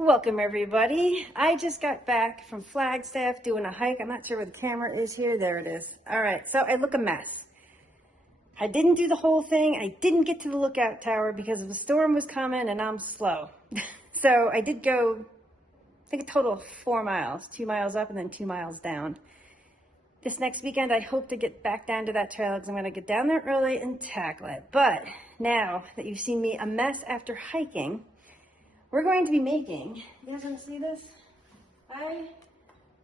Welcome everybody. I just got back from Flagstaff doing a hike. I'm not sure where the camera is here. There it is. All right, so I look a mess. I didn't do the whole thing. I didn't get to the lookout tower because the storm was coming and I'm slow. So I did go, I think a total of 4 miles, 2 miles up and then 2 miles down. This next weekend, I hope to get back down to that trail because I'm going to get down there early and tackle it. But now that you've seen me a mess after hiking, we're going to be making, you guys want to see this? I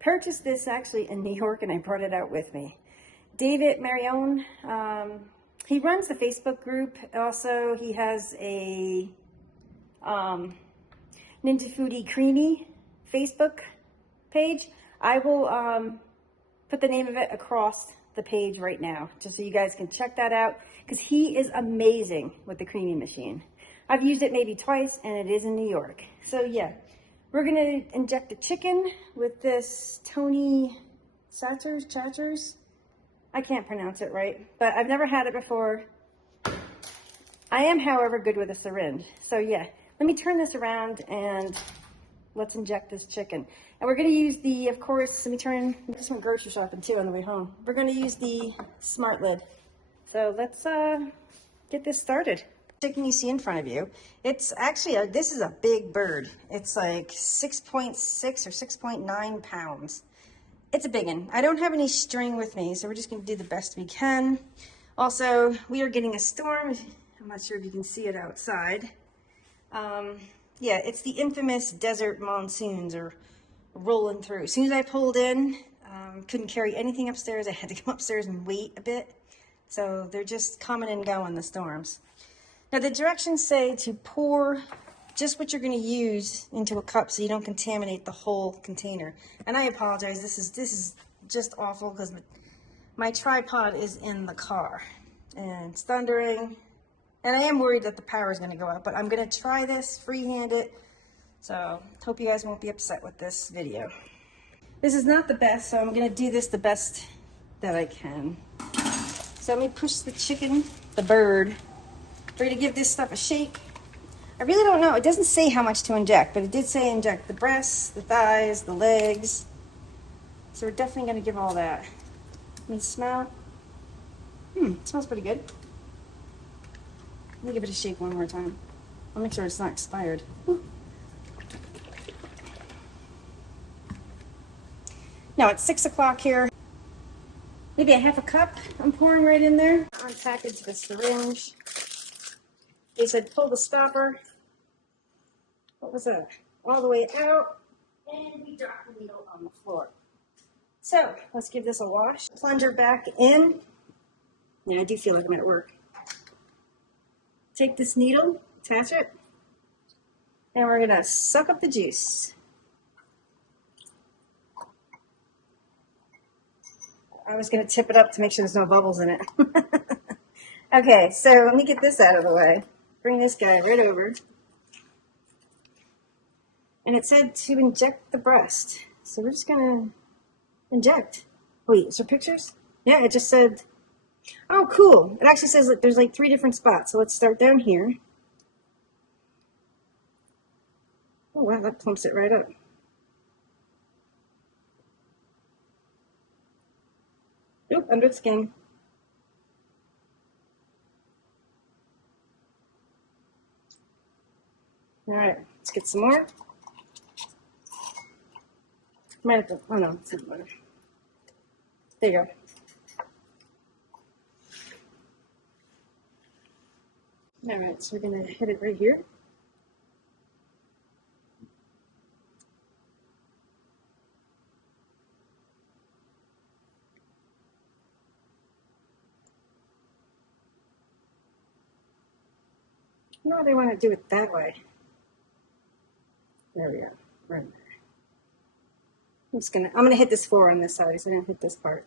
purchased this actually in New York and I brought it out with me. David Marion, he runs the Facebook group. Also, he has a Ninja Foodi Creamy Facebook page. I will put the name of it across the page right now, just so you guys can check that out, because he is amazing with the creamy machine. I've used it maybe twice, and it is in New York. So yeah, we're gonna inject the chicken with this Chachere. I can't pronounce it right, but I've never had it before. I am, however, good with a syringe. So yeah, let me turn this around and let's inject this chicken. And we're gonna use the, of course, let me turn, just went grocery shopping too on the way home. We're gonna use the smart lid. So let's get this started. Chicken you see in front of you, it's actually, this is a big bird. It's like 6.6 or 6.9 pounds. It's a big one. I don't have any string with me, so we're just gonna do the best we can. Also, we are getting a storm. I'm not sure if you can see it outside. Yeah, it's the infamous desert monsoons are rolling through. As soon as I pulled in, couldn't carry anything upstairs. I had to come upstairs and wait a bit. So they're just coming and going, the storms. Now the directions say to pour just what you're going to use into a cup so you don't contaminate the whole container. And I apologize, this is just awful because my tripod is in the car and it's thundering. And I am worried that the power is going to go out, but I'm going to try this, freehand it. So hope you guys won't be upset with this video. This is not the best, so I'm going to do this the best that I can. So let me push the chicken, the bird. We're gonna give this stuff a shake. I really don't know, it doesn't say how much to inject, but it did say inject the breasts, the thighs, the legs. So we're definitely gonna give all that. Let me smell. It smells pretty good. Let me give it a shake one more time. I'll make sure it's not expired. Whew. Now it's 6 o'clock here. Maybe a half a cup I'm pouring right in there. Unpackage the syringe. They said pull the stopper. What was that? All the way out, and we drop the needle on the floor. So let's give this a wash. Plunger back in. Yeah, I do feel like I'm at work. Take this needle, attach it, and we're gonna suck up the juice. I was gonna tip it up to make sure there's no bubbles in it. Okay, so let me get this out of the way. Bring this guy right over. And it said to inject the breast. So we're just gonna inject. Wait, is there pictures? Yeah, it just said, oh, cool. It actually says that there's like 3 different spots. So let's start down here. Oh, wow, that plumps it right up. Oop, under the skin. All right, let's get some more. Might have to, oh no, it's not better. There you go. All right, so we're gonna hit it right here. No, they want to do it that way. There we go. Right there. I'm gonna hit this 4 on this side, so I don't hit this part.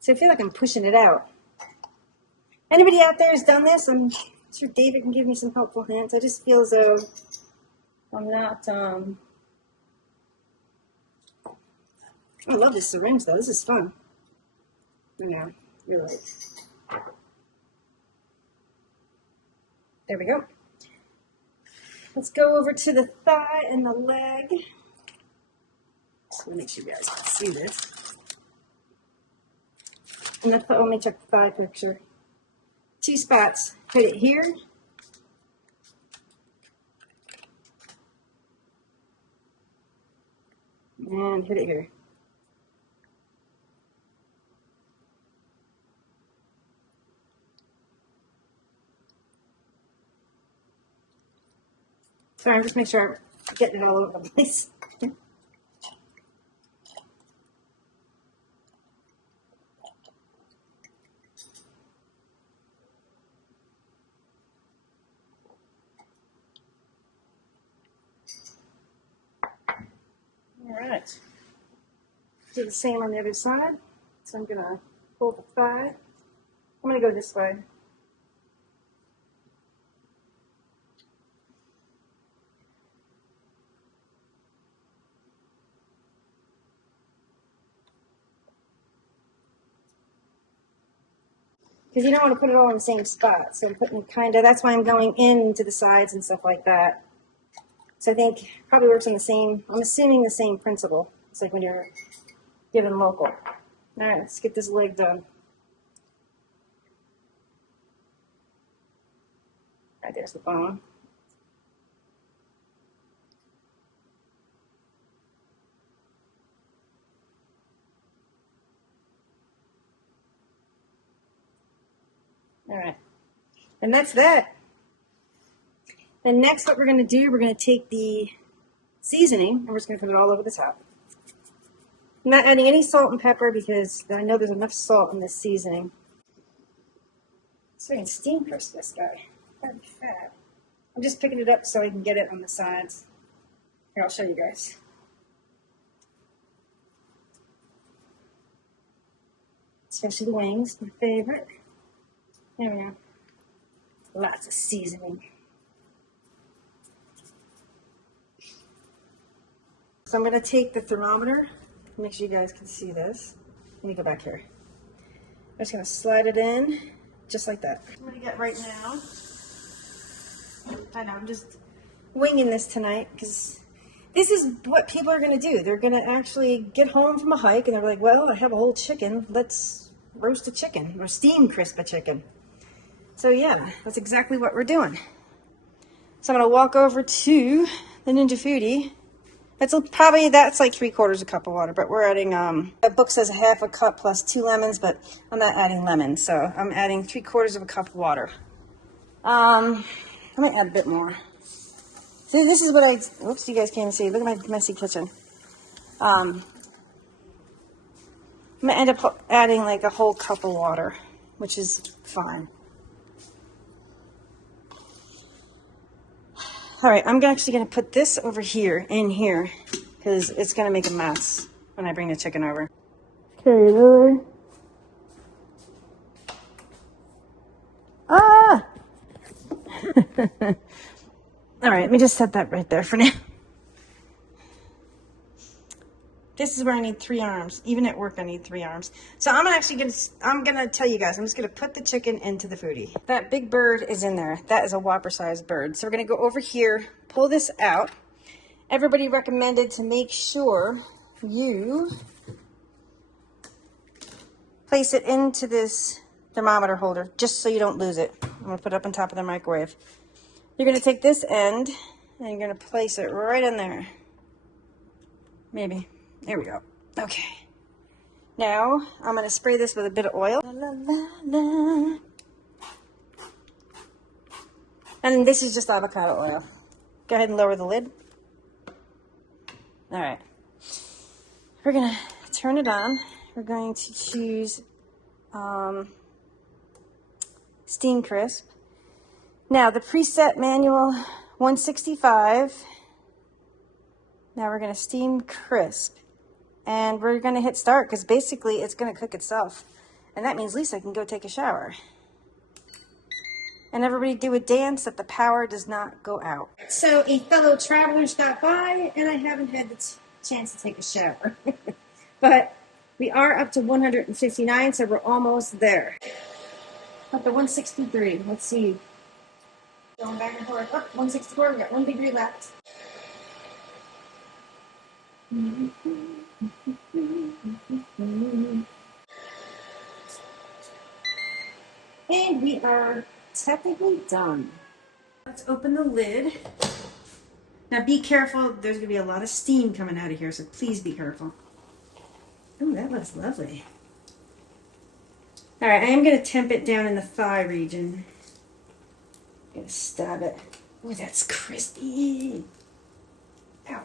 So I feel like I'm pushing it out. Anybody out there has done this? I'm sure David can give me some helpful hints. I just feel as though I'm not, I love this syringe though, this is fun. Yeah, really. There we go. Let's go over to the thigh and the leg. Just want to make sure you guys can see this. And that's the only check the thigh picture. 2 spots. Put it here. And hit it here. Sorry, I'm just making sure I'm getting it all over the place. All right. Do the same on the other side. So I'm gonna pull the thigh. I'm gonna go this way. Because you don't want to put it all in the same spot. So I'm putting kind of, that's why I'm going into the sides and stuff like that. So I think probably works on the same, I'm assuming the same principle. It's like when you're giving local. All right, let's get this leg done. All right, there's the bone. All right, and that's that. Then next what we're going to do, we're going to take the seasoning and we're just going to put it all over the top. I'm not adding any salt and pepper because I know there's enough salt in this seasoning. So I can steam crisp this guy. That'd be fat. I'm just picking it up so I can get it on the sides. Here, I'll show you guys. Especially the wings, my favorite. There we go. Lots of seasoning. So I'm going to take the thermometer. Make sure you guys can see this. Let me go back here. I'm just going to slide it in just like that. I'm going to get right now. I know, I'm just winging this tonight because this is what people are going to do. They're going to actually get home from a hike and they're like, well, I have a whole chicken. Let's roast a chicken or steam crisp a chicken. So yeah, that's exactly what we're doing. So I'm going to walk over to the Ninja Foodi. That's like 3/4 cup of water, but we're adding, the book says 1/2 cup plus 2 lemons, but I'm not adding lemons. So I'm adding 3/4 cup of water. I'm going to add a bit more. See, this is what whoops, you guys can't even see. Look at my messy kitchen. I'm going to end up adding like a whole cup of water, which is fine. All right, I'm actually going to put this over here, in here, because it's going to make a mess when I bring the chicken over. Carry it over. Ah! All right, let me just set that right there for now. This is where I need 3 arms. Even at work, I need 3 arms. So I'm gonna tell you guys, I'm just gonna put the chicken into the foodie. That big bird is in there. That is a Whopper-sized bird. So we're gonna go over here, pull this out. Everybody recommended to make sure you place it into this thermometer holder, just so you don't lose it. I'm gonna put it up on top of the microwave. You're gonna take this end, and you're gonna place it right in there. Maybe. There we go. Okay. Now, I'm going to spray this with a bit of oil. La, la, la. And this is just avocado oil. Go ahead and lower the lid. All right. We're going to turn it on. We're going to choose Steam Crisp. Now, the preset manual 165. Now we're going to Steam Crisp. And we're going to hit start because basically it's going to cook itself. And that means Lisa can go take a shower. And everybody do a dance that the power does not go out. So a fellow traveler stopped by and I haven't had the chance to take a shower. But we are up to 159, so we're almost there. Up to 163. Let's see. Going back and forth. Oh, 164, we got 1 degree left. And we are technically done. Let's open the lid. Now be careful, there's gonna be a lot of steam coming out of here, so please be careful. Oh, that looks lovely. All right, I am gonna temp it down in the thigh region. I'm gonna stab it. Oh, that's crispy. Ow.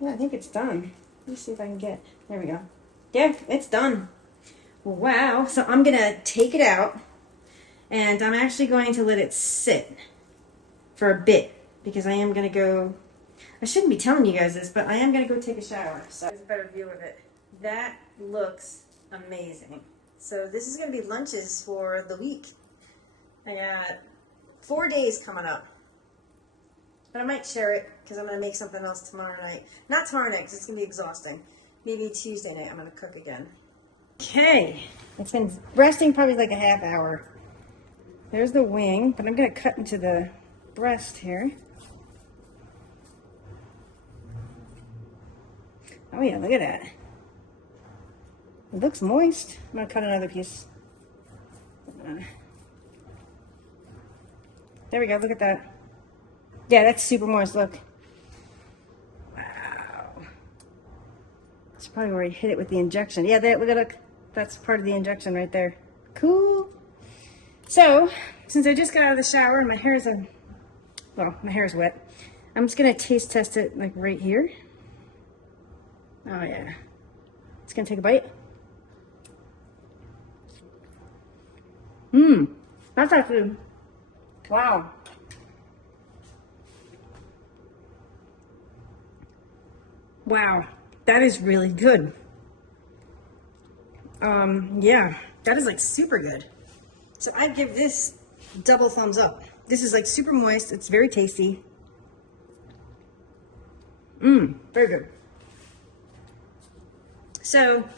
Yeah, I think it's done. Let me see if I can get, there we go. Yeah, it's done. Wow, so I'm gonna take it out and I'm actually going to let it sit for a bit because I am gonna go, I shouldn't be telling you guys this, but I am gonna go take a shower. So there's a better view of it. That looks amazing. So this is gonna be lunches for the week. I got 4 days coming up. But I might share it because I'm going to make something else tomorrow night. Not tomorrow night because it's going to be exhausting. Maybe Tuesday night I'm going to cook again. Okay. It's been resting probably like a half hour. There's the wing, but I'm going to cut into the breast here. Oh yeah, look at that. It looks moist. I'm going to cut another piece. There we go, look at that. Yeah, that's super moist, look. Wow. That's probably where he hit it with the injection. Yeah, look, that's part of the injection right there. Cool. So, since I just got out of the shower and my hair is wet, I'm just gonna taste test it like right here. Oh yeah. It's gonna take a bite. That's actually, wow. Wow, that is really good. Yeah, that is like super good. So I'd give this double thumbs up. This is like super moist. It's very tasty. Very good. So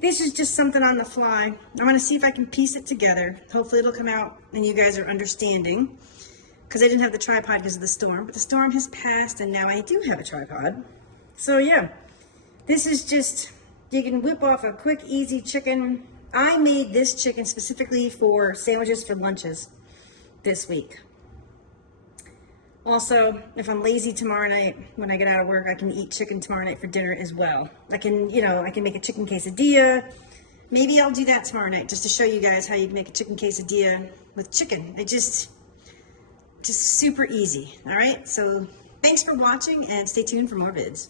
this is just something on the fly. I'm gonna see if I can piece it together. Hopefully it'll come out and you guys are understanding. Because I didn't have the tripod because of the storm, but the storm has passed and now I do have a tripod. So yeah, this is just, you can whip off a quick, easy chicken. I made this chicken specifically for sandwiches for lunches this week. Also, if I'm lazy tomorrow night, when I get out of work, I can eat chicken tomorrow night for dinner as well. I can, I can make a chicken quesadilla. Maybe I'll do that tomorrow night just to show you guys how you make a chicken quesadilla with chicken. Just super easy. All right. So thanks for watching and stay tuned for more vids.